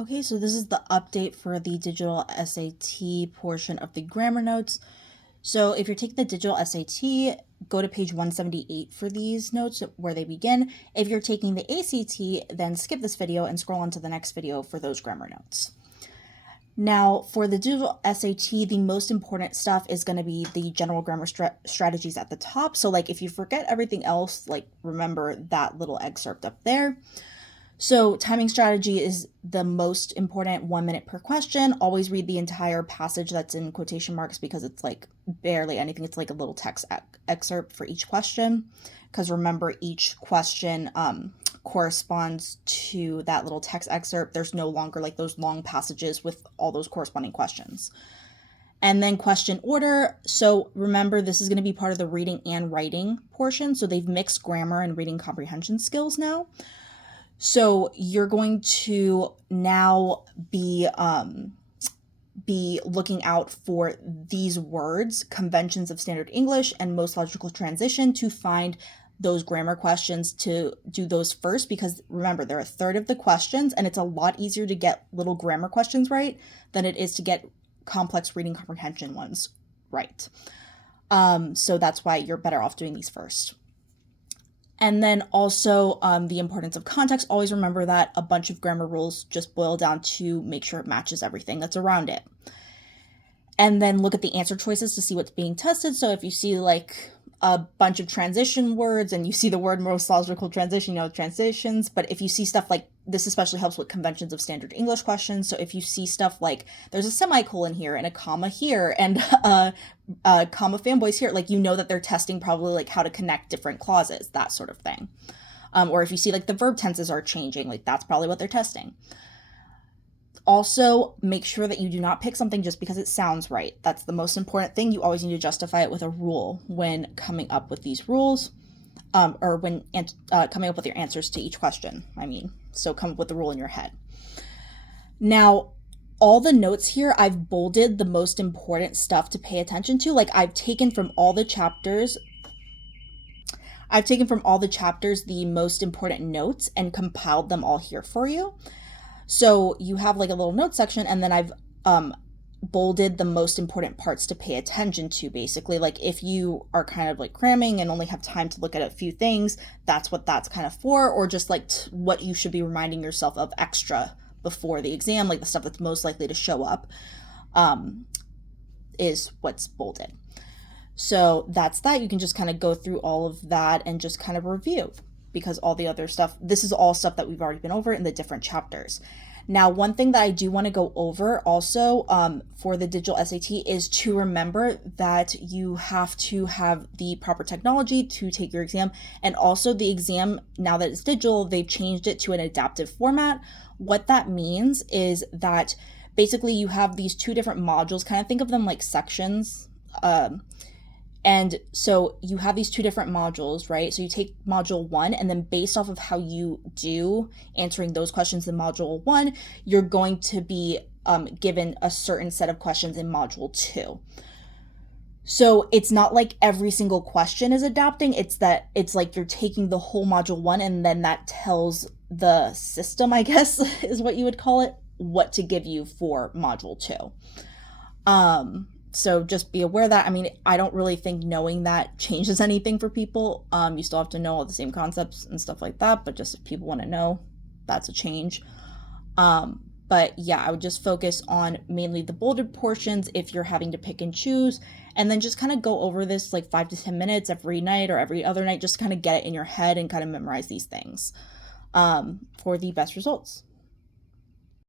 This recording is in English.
Okay, so this is the update for the digital SAT portion of the grammar notes. So if you're taking the digital SAT, go to page 178 for these notes where they begin. If you're taking the ACT, then skip this video and scroll on to the next video for those grammar notes. Now, for the digital SAT, the most important stuff is going to be the general grammar strategies at the top. So like if you forget everything else, like remember that little excerpt up there. So timing strategy is the most important, 1 minute per question. Always read the entire passage that's in quotation marks because it's like barely anything. It's like a little text excerpt for each question. Because remember, each question corresponds to that little text excerpt. There's no longer like those long passages with all those corresponding questions. And then question order. So remember, this is going to be part of the reading and writing portion. So they've mixed grammar and reading comprehension skills now. So you're going to now be looking out for these words, conventions of standard English and most logical transition, to find those grammar questions, to do those first, because remember, they're a third of the questions, and it's a lot easier to get little grammar questions right than it is to get complex reading comprehension ones right. So that's why you're better off doing these first. And then also the importance of context. Always remember that a bunch of grammar rules just boil down to make sure it matches everything that's around it. And then look at the answer choices to see what's being tested. So if you see like a bunch of transition words and you see the word most logical transition, transitions. But if you see stuff like this, especially helps with conventions of standard English questions. So if you see stuff like there's a semicolon here and a comma here and comma fanboys here, like that they're testing probably like how to connect different clauses, that sort of thing. Or if you see like the verb tenses are changing, like that's probably what they're testing. Also, make sure that you do not pick something just because it sounds right. That's the most important thing. You always need to justify it with a rule when coming up with these rules, or when coming up with your answers to each question. So come up with the rule in your head. Now, all the notes here, I've bolded the most important stuff to pay attention to. Like I've taken from all the chapters the most important notes and compiled them all here for you. So you have like a little note section, and then I've bolded the most important parts to pay attention to, basically. Like if you are kind of like cramming and only have time to look at a few things, that's what that's kind of for, or just like what you should be reminding yourself of extra before the exam, like the stuff that's most likely to show up, is what's bolded. So that's that. You can just kind of go through all of that and just kind of review, because all the other stuff, this is all stuff that we've already been over in the different chapters. Now, one thing that I do want to go over also for the digital SAT is to remember that you have to have the proper technology to take your exam. And also the exam, now that it's digital, they've changed it to an adaptive format. What that means is that basically you have these two different modules, kind of think of them like sections. And so you have these two different modules, right? So you take module 1, and then based off of how you do answering those questions in module 1, you're going to be given a certain set of questions in module 2. So it's not like every single question is adapting. It's like you're taking the whole module 1, and then that tells the system, I guess, is what you would call it, what to give you for module 2. So just be aware of that. I don't really think knowing that changes anything for people. You still have to know all the same concepts and stuff like that, but just if people want to know, that's a change. But yeah, I would just focus on mainly the bolded portions if you're having to pick and choose, and then just kind of go over this like 5 to 10 minutes every night or every other night, just kind of get it in your head and kind of memorize these things for the best results.